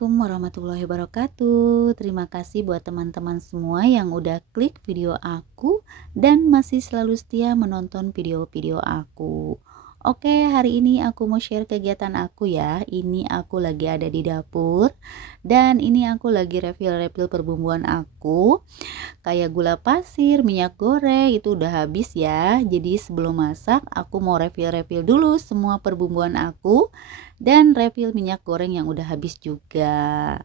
Assalamualaikum warahmatullahi wabarakatuh. Terima kasih buat teman-teman semua yang udah klik video aku dan masih selalu setia menonton video-video aku. Oke, hari ini aku mau share kegiatan aku ya. Ini aku lagi ada di dapur dan ini aku lagi refill-refill perbumbuan aku. Kayak gula pasir, minyak goreng itu udah habis ya. Jadi sebelum masak aku mau refill-refill dulu semua perbumbuan aku dan refill minyak goreng yang udah habis juga.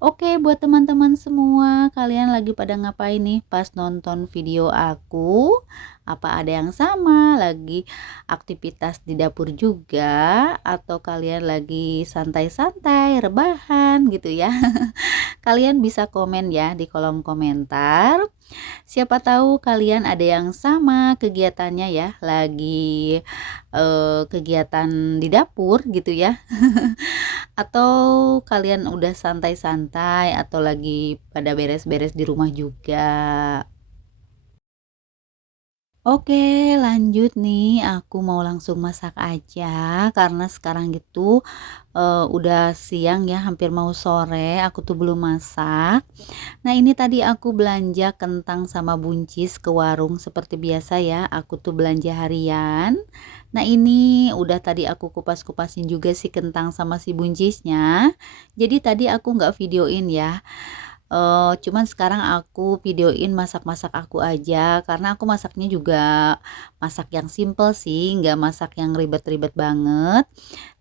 Oke, buat teman-teman semua, kalian lagi pada ngapain nih pas nonton video aku? Apa ada yang sama? Lagi aktivitas di dapur juga? Atau kalian lagi santai-santai, rebahan gitu ya? Kalian bisa komen ya di kolom komentar. Siapa tahu kalian ada yang sama kegiatannya ya, lagi kegiatan di dapur gitu ya. Atau kalian udah santai-santai atau lagi pada beres-beres di rumah juga. Oke, lanjut nih, aku mau langsung masak aja karena sekarang gitu udah siang ya, hampir mau sore, aku tuh belum masak. Nah, ini tadi aku belanja kentang sama buncis ke warung seperti biasa ya, aku tuh belanja harian. Nah, ini udah tadi aku kupas-kupasin juga si kentang sama si buncisnya. Jadi tadi aku nggak videoin ya. Cuman sekarang aku videoin masak-masak aku aja karena aku masaknya juga masak yang simple sih, nggak masak yang ribet-ribet banget.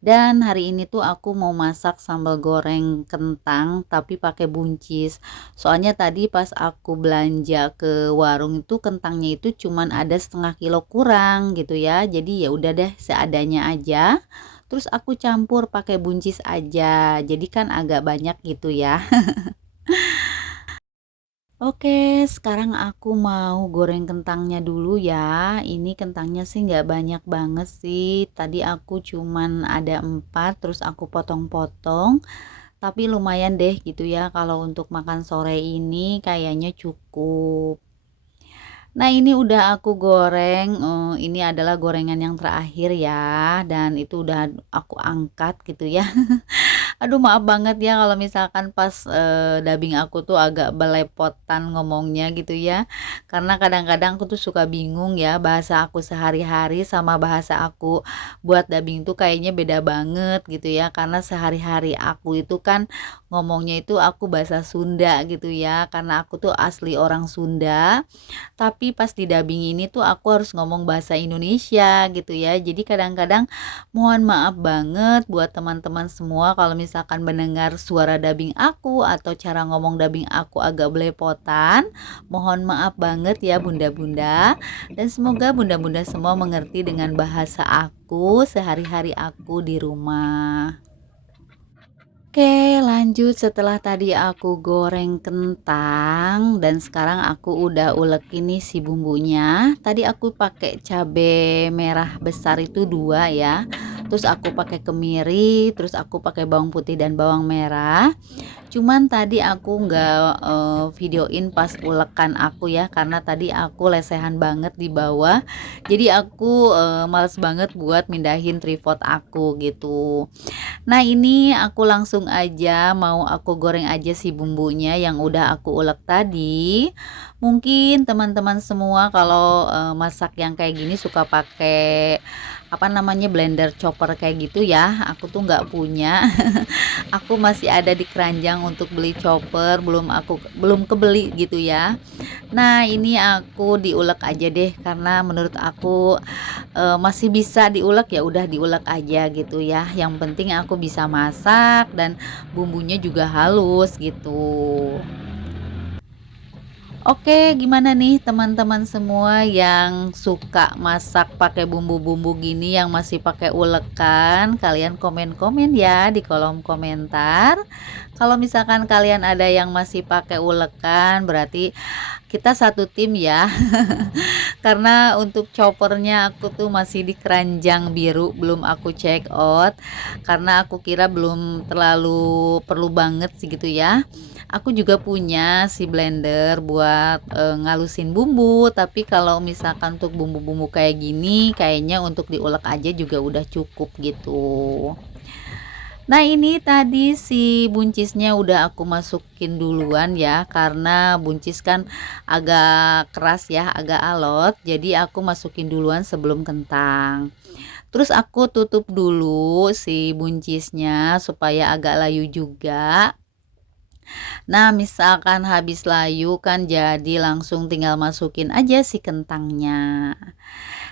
Dan hari ini tuh aku mau masak sambal goreng kentang tapi pakai buncis. Soalnya tadi pas aku belanja ke warung itu kentangnya itu cuman ada setengah kilo kurang gitu ya. Jadi ya udah deh seadanya aja. Terus aku campur pakai buncis aja. Jadi kan agak banyak gitu ya. Oke, sekarang aku mau goreng kentangnya dulu ya. Ini kentangnya sih nggak banyak banget sih. Tadi aku cuman ada 4, terus aku potong-potong. Tapi lumayan deh gitu ya. Kalau untuk makan sore ini kayaknya cukup. Nah, ini udah aku goreng, ini adalah gorengan yang terakhir ya. Dan itu udah aku angkat gitu ya. Aduh maaf banget ya kalau misalkan pas, dubbing aku tuh agak belepotan ngomongnya gitu ya. Karena kadang-kadang aku tuh suka bingung ya bahasa aku sehari-hari sama bahasa aku buat dubbing tuh kayaknya beda banget gitu ya. Karena sehari-hari aku itu kan ngomongnya itu aku bahasa Sunda gitu ya, karena aku tuh asli orang Sunda. Tapi pas di dubbing ini tuh aku harus ngomong bahasa Indonesia gitu ya. Jadi kadang-kadang mohon maaf banget buat teman-teman semua kalau misalkan mendengar suara dubbing aku atau cara ngomong dubbing aku agak belepotan. Mohon maaf banget ya bunda-bunda. Dan semoga bunda-bunda semua mengerti dengan bahasa aku sehari-hari aku di rumah. Oke, lanjut setelah tadi aku goreng kentang dan sekarang aku udah ulek ini si bumbunya. Tadi aku pakai cabai merah besar itu 2 ya. Terus aku pakai kemiri, terus aku pakai bawang putih dan bawang merah. Cuman tadi aku nggak videoin pas ulekan aku ya karena tadi aku lesehan banget di bawah. Jadi aku males banget buat mindahin tripod aku gitu. Nah, ini aku langsung aja mau aku goreng aja si bumbunya yang udah aku ulek tadi. Mungkin teman-teman semua kalau masak yang kayak gini suka pakai apa namanya blender chopper kayak gitu ya. Aku tuh nggak punya. Aku masih ada di keranjang untuk beli chopper, belum kebeli gitu ya. Nah, ini aku diulek aja deh karena menurut aku masih bisa diulek ya udah diulek aja gitu ya. Yang penting aku bisa masak dan bumbunya juga halus gitu. Oke, gimana nih teman-teman semua yang suka masak pakai bumbu-bumbu gini yang masih pakai ulekan? Kalian komen-komen ya di kolom komentar. Kalau misalkan kalian ada yang masih pakai ulekan, berarti kita satu tim ya. Karena untuk choppernya aku tuh masih di keranjang biru, belum aku check out. Karena aku kira belum terlalu perlu banget sih gitu ya. Aku juga punya si blender buat ngalusin bumbu, tapi kalau misalkan untuk bumbu-bumbu kayak gini, kayaknya untuk diulek aja juga udah cukup gitu. Nah ini tadi si buncisnya udah aku masukin duluan ya, karena buncis kan agak keras ya, agak alot, jadi aku masukin duluan sebelum kentang. Terus aku tutup dulu si buncisnya supaya agak layu juga. Nah misalkan habis layu kan jadi langsung tinggal masukin aja si kentangnya.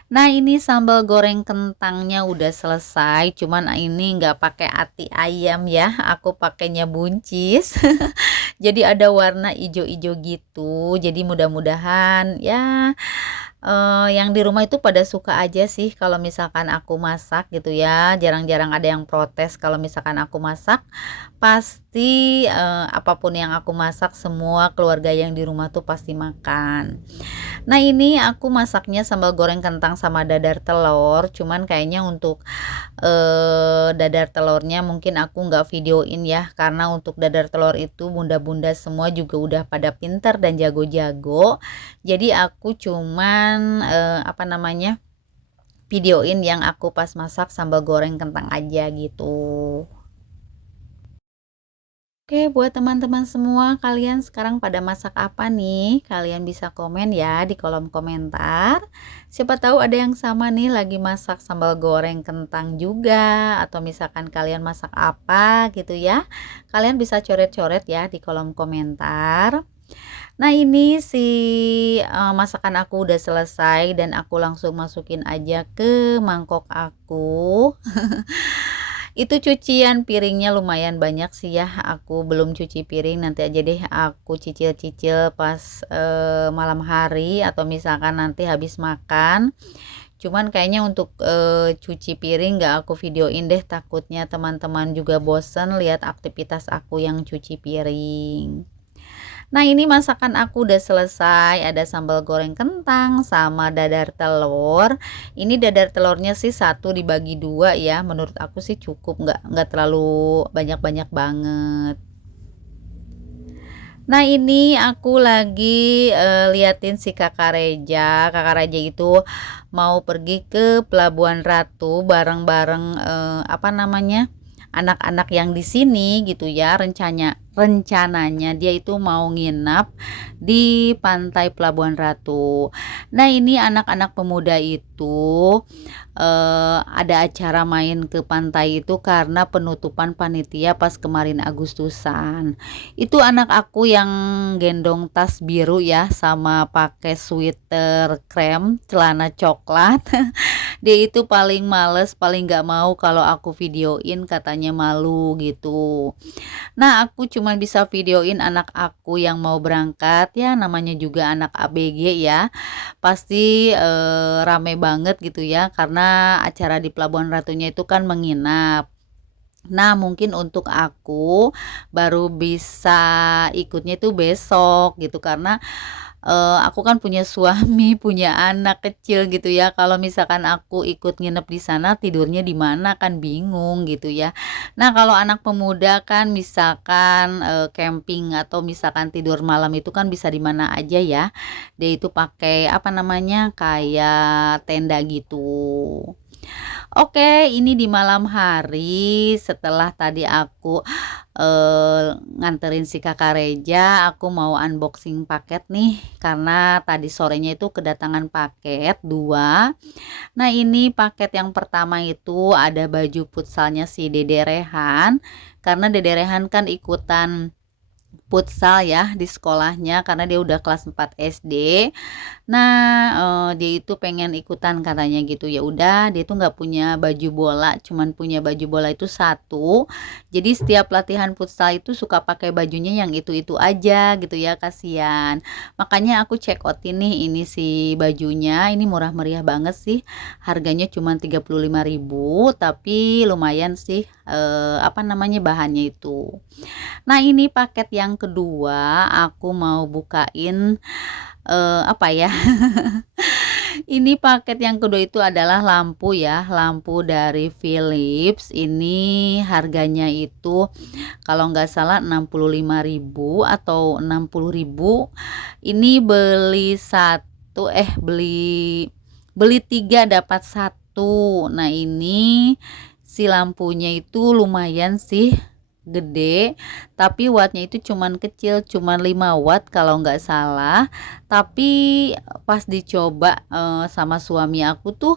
Nah ini sambal goreng kentangnya udah selesai, cuman ini nggak pakai ati ayam ya, aku pakainya buncis. Jadi ada warna ijo-ijo gitu, jadi mudah-mudahan ya yang di rumah itu pada suka aja sih kalau misalkan aku masak gitu ya, jarang-jarang ada yang protes kalau misalkan aku masak. Pasti apapun yang aku masak semua keluarga yang di rumah tuh pasti makan. Nah ini aku masaknya sambal goreng kentang sama dadar telur, cuman kayaknya untuk dadar telurnya mungkin aku nggak videoin ya, karena untuk dadar telur itu bunda-bunda semua juga udah pada pinter dan jago-jago. Jadi aku cuman apa namanya, videoin yang aku pas masak sambal goreng kentang aja gitu. Oke, buat teman-teman semua, kalian sekarang pada masak apa nih? Kalian bisa komen ya di kolom komentar. Siapa tahu ada yang sama nih lagi masak sambal goreng kentang juga, atau misalkan kalian masak apa gitu ya. Kalian bisa coret-coret ya di kolom komentar. Nah, ini si masakan aku udah selesai dan aku langsung masukin aja ke mangkok aku. Itu cucian piringnya lumayan banyak sih ya, aku belum cuci piring, nanti aja deh aku cicil-cicil pas malam hari atau misalkan nanti habis makan. Cuman kayaknya untuk cuci piring nggak aku videoin deh, takutnya teman-teman juga bosen lihat aktivitas aku yang cuci piring. Nah ini masakan aku udah selesai, ada sambal goreng kentang sama dadar telur. Ini dadar telurnya sih satu dibagi dua ya, menurut aku sih cukup, nggak terlalu banyak-banyak banget. Nah ini aku lagi liatin si kakak Reja. Kakak Reja itu mau pergi ke Pelabuhan Ratu bareng-bareng apa namanya, anak-anak yang di sini gitu ya. Rencananya dia itu mau nginap di pantai Pelabuhan Ratu. Nah ini anak-anak pemuda itu ada acara main ke pantai itu karena penutupan panitia pas kemarin Agustusan. Itu anak aku yang gendong tas biru ya, sama pakai sweater krem, celana coklat. Dia itu paling males, paling nggak mau kalau aku videoin, katanya malu gitu. Nah aku cuman bisa videoin anak aku yang mau berangkat ya, namanya juga anak ABG ya, pasti rame banget gitu ya, karena acara di Pelabuhan Ratunya itu kan menginap. Nah mungkin untuk aku baru bisa ikutnya itu besok gitu, karena aku kan punya suami, punya anak kecil gitu ya. Kalau misalkan aku ikut nginep di sana, tidurnya di mana kan bingung gitu ya. Nah, kalau anak pemuda kan misalkan camping atau misalkan tidur malam itu kan bisa di mana aja ya. Dia itu pakai apa namanya, kayak tenda gitu. Oke, ini di malam hari setelah tadi aku nganterin si kakak Reja, aku mau unboxing paket nih, karena tadi sorenya itu kedatangan paket 2. Nah ini paket yang pertama itu ada baju futsalnya si Dede Rehan, karena Dede Rehan kan ikutan futsal ya di sekolahnya karena dia udah kelas 4 SD. Nah, dia itu pengen ikutan katanya gitu. Ya udah, dia tuh nggak punya baju bola, cuman punya baju bola itu satu. Jadi setiap latihan futsal itu suka pakai bajunya yang itu-itu aja gitu ya, kasihan. Makanya aku check out ini si bajunya. Ini murah meriah banget sih. Harganya cuma 35.000, tapi lumayan sih apa namanya, bahannya itu. Nah, ini paket yang kedua aku mau bukain apa ya? Ini paket yang kedua itu adalah lampu ya, lampu dari Philips. Ini harganya itu kalau nggak salah 65.000 atau 60.000. Ini beli 3 dapat 1. Nah, ini si lampunya itu lumayan sih gede, tapi wattnya itu cuman kecil, cuman 5 watt kalau nggak salah. Tapi pas dicoba sama suami aku tuh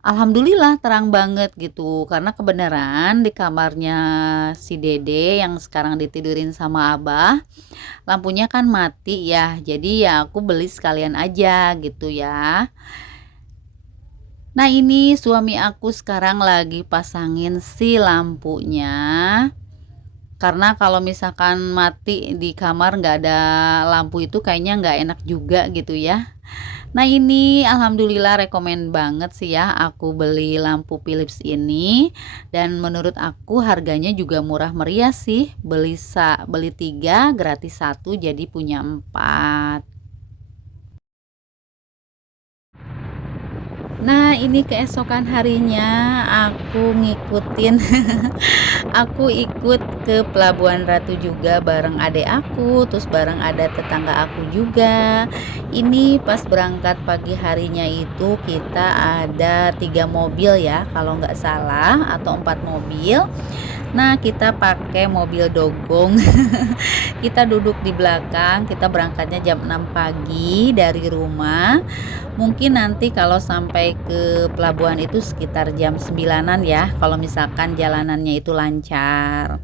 alhamdulillah terang banget gitu, karena kebenaran di kamarnya si Dede yang sekarang ditidurin sama Abah, lampunya kan mati ya. Jadi ya aku beli sekalian aja gitu ya. Nah, ini suami aku sekarang lagi pasangin si lampunya. Karena kalau misalkan mati di kamar nggak ada lampu itu kayaknya nggak enak juga gitu ya. Nah, ini alhamdulillah rekomen banget sih ya aku beli lampu Philips ini, dan menurut aku harganya juga murah meriah sih. Beli 3 gratis 1 jadi punya 4. Nah, ini keesokan harinya aku ngikutin aku ikut ke Pelabuhan Ratu juga bareng adek aku, terus bareng ada tetangga aku juga. Ini pas berangkat pagi harinya itu kita ada 3 mobil ya kalau nggak salah, atau 4 mobil. Nah, kita pakai mobil dogong. Kita duduk di belakang, kita berangkatnya jam 6 pagi dari rumah. Mungkin nanti kalau sampai ke pelabuhan itu sekitar jam 9-an ya, kalau misalkan jalanannya itu lancar.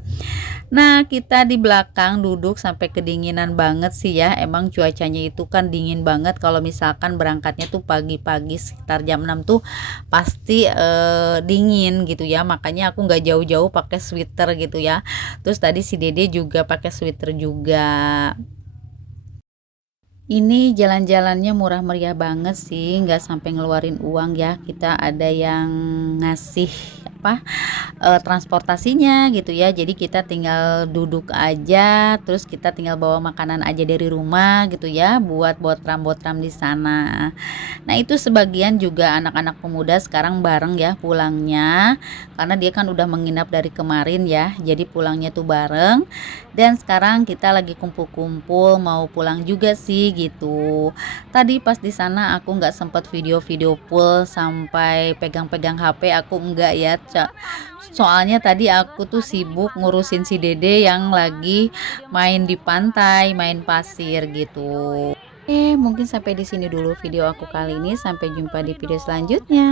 Nah, kita di belakang duduk sampai kedinginan banget sih ya. Emang cuacanya itu kan dingin banget kalau misalkan berangkatnya tuh pagi-pagi sekitar jam 6 tuh pasti dingin gitu ya. Makanya aku nggak jauh-jauh pakai sweater gitu ya. Terus tadi si Dede juga pakai sweater juga. Ini jalan-jalannya murah meriah banget sih, nggak sampai ngeluarin uang ya. Kita ada yang ngasih apa transportasinya gitu ya. Jadi kita tinggal duduk aja, terus kita tinggal bawa makanan aja dari rumah gitu ya, buat botram-botram di sana. Nah, itu sebagian juga anak-anak pemuda sekarang bareng ya pulangnya, karena dia kan udah menginap dari kemarin ya. Jadi pulangnya tuh bareng. Dan sekarang kita lagi kumpul-kumpul mau pulang juga sih gitu. Tadi pas di sana aku nggak sempat video-video full sampai pegang-pegang HP, aku enggak ya. Soalnya tadi aku tuh sibuk ngurusin si Dede yang lagi main di pantai, main pasir gitu. Mungkin sampai di sini dulu video aku kali ini. Sampai jumpa di video selanjutnya.